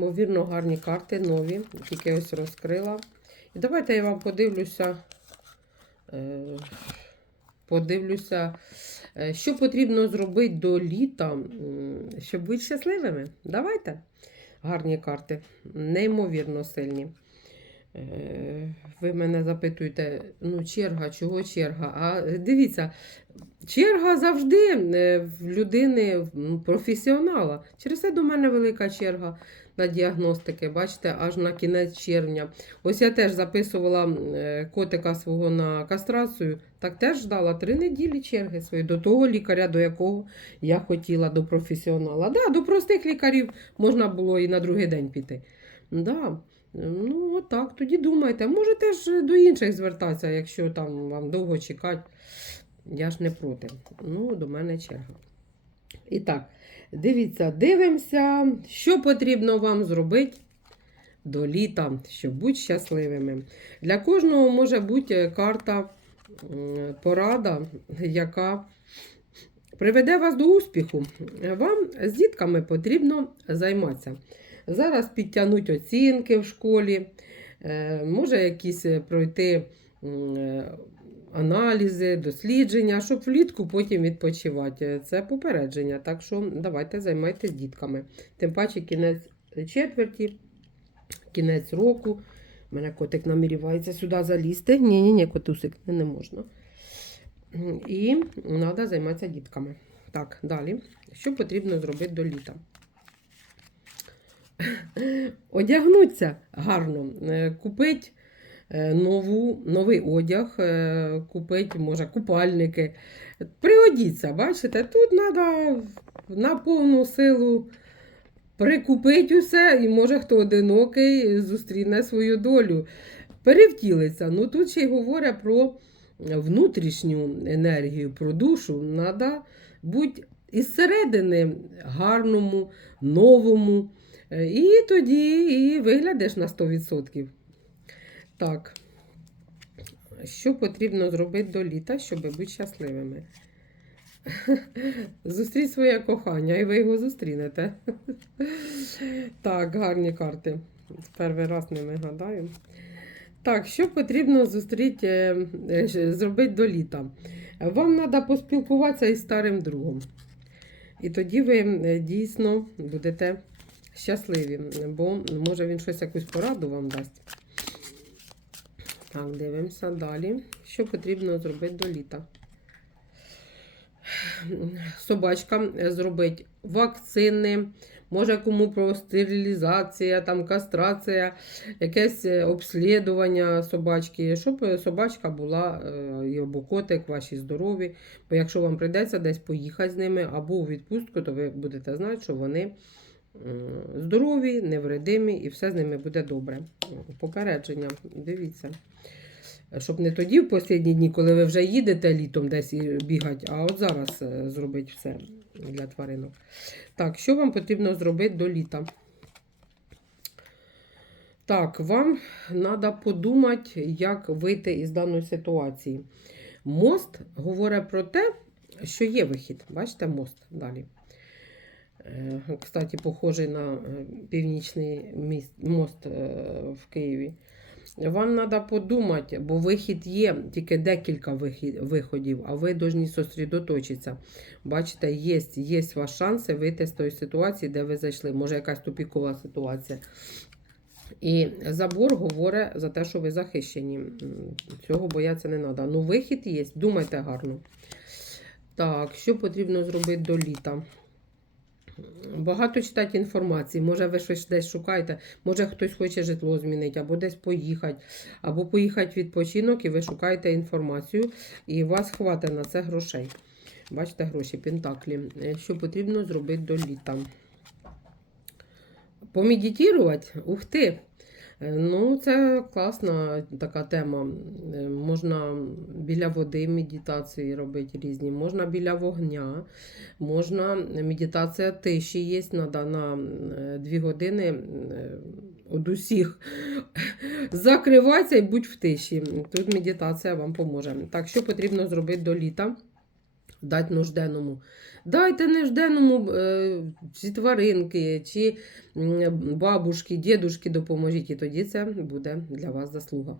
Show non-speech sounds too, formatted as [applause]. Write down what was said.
Ймовірно, гарні карти, нові, тільки ось розкрила. І давайте я вам подивлюся. е, Подивлюся, е, що потрібно зробити до літа, щоб бути щасливими. Давайте. Гарні карти, неймовірно сильні. Е, Ви мене запитуєте, ну, черга, чого черга? А дивіться, черга завжди е, в людини, м, професіонала. Через це до мене велика черга на діагностики, бачите, аж на кінець червня. Ось я теж записувала е, котика свого на кастрацію, так теж ждала три неділі черги свої до того лікаря, до якого я хотіла, до професіонала. Да, до простих лікарів можна було і на другий день піти. Да. Ну, отак, тоді думайте. Можете ж до інших звертатися, якщо там вам довго чекати. Я ж не проти. Ну, до мене черга. І так, дивіться, дивимося, що потрібно вам зробити до літа, щоб бути щасливими. Для кожного може бути карта порада, яка приведе вас до успіху. Вам з дітками потрібно займатися. Зараз підтягнуть оцінки в школі, е, може якісь пройти аналізи, дослідження, щоб влітку потім відпочивати. Це попередження. Так що давайте займайтесь дітками. Тим паче кінець четверті, кінець року. У мене котик намірівається сюди залізти. Ні, ні, котусик, не, можна. І треба займатися дітками. Так, далі. Що потрібно зробити до літа? [laughs] Одягнуться гарно, е, купить нову, новий одяг, е, купить, може, купальники. Пригодіться, бачите, тут треба на повну силу прикупити усе, і може хто одинокий зустріне свою долю. Перевтілиться. Ну тут ще й говорять про внутрішню енергію, про душу. Треба бути із середини гарному, новому. Е, І тоді і виглядиш на 100%. Так. Що потрібно зробити до літа, щоб бути щасливими? [laughs] Зустріть своє кохання, і ви його зустрінете. [laughs] Так, гарні карти. Перший раз ними гадаю. Так, що потрібно зустріти, е, е, зробити до літа? Вам треба поспілкуватися із старим другом. І тоді ви е, дійсно будете щасливі, бо може він щось якусь пораду вам дасть. Так, дивимося далі. Що потрібно зробити до літа? Собачкам зробити вакцини, може кому про стерилізація, там кастрація, якесь обслідування собачки, щоб собачка була е, або котик ваші здорові. Бо якщо вам прийдеться десь поїхати з ними або у відпустку, то ви будете знати, що вони здорові, невредимі і все з ними буде добре. Попередження, дивіться. Щоб не тоді в останні дні, коли ви вже їдете літом десь бігати, а от зараз е, зробити все для тваринок. Так, що вам потрібно зробити до літа? Так, вам треба подумати, як вийти із даної ситуації. Мост говорить про те, що є вихід. Бачите, мост далі. Е, Кстати, похожий на е, північний мост е, в Києві. Вам треба подумати, бо вихід є, тільки декілька виходів, а ви повинні сосредоточитися. Бачите, є, є у шанси вийти з тої ситуації, де ви зайшли. Може, якась тупікова ситуація. І забор говорить за те, що ви захищені. Цього боятися не треба. Ну, вихід є, думайте гарно. Так, що потрібно зробити до літа? Багато читати інформації. Може, ви щось десь шукаєте, може хтось хоче житло змінити, або десь поїхати, або поїхати в відпочинок, і ви шукаєте інформацію, і у вас хватить на це грошей. Бачите, гроші, пентаклі. Е, Що потрібно зробити до літа? Помедитувати? Ух ти! Е, Ну, це класна така тема. Е, Можна біля води медитації робити різні, можна біля вогня, можна медитація тиші є, треба на 2 години е, від усіх [laughs] закриватися і будь в тиші. Тут медитація вам поможе. Так, що потрібно зробити до літа? Дати нужденному. Дайте нужденному е, чи тваринки, чи бабушки, дідушки допоможіть, і тоді це буде для вас заслуга.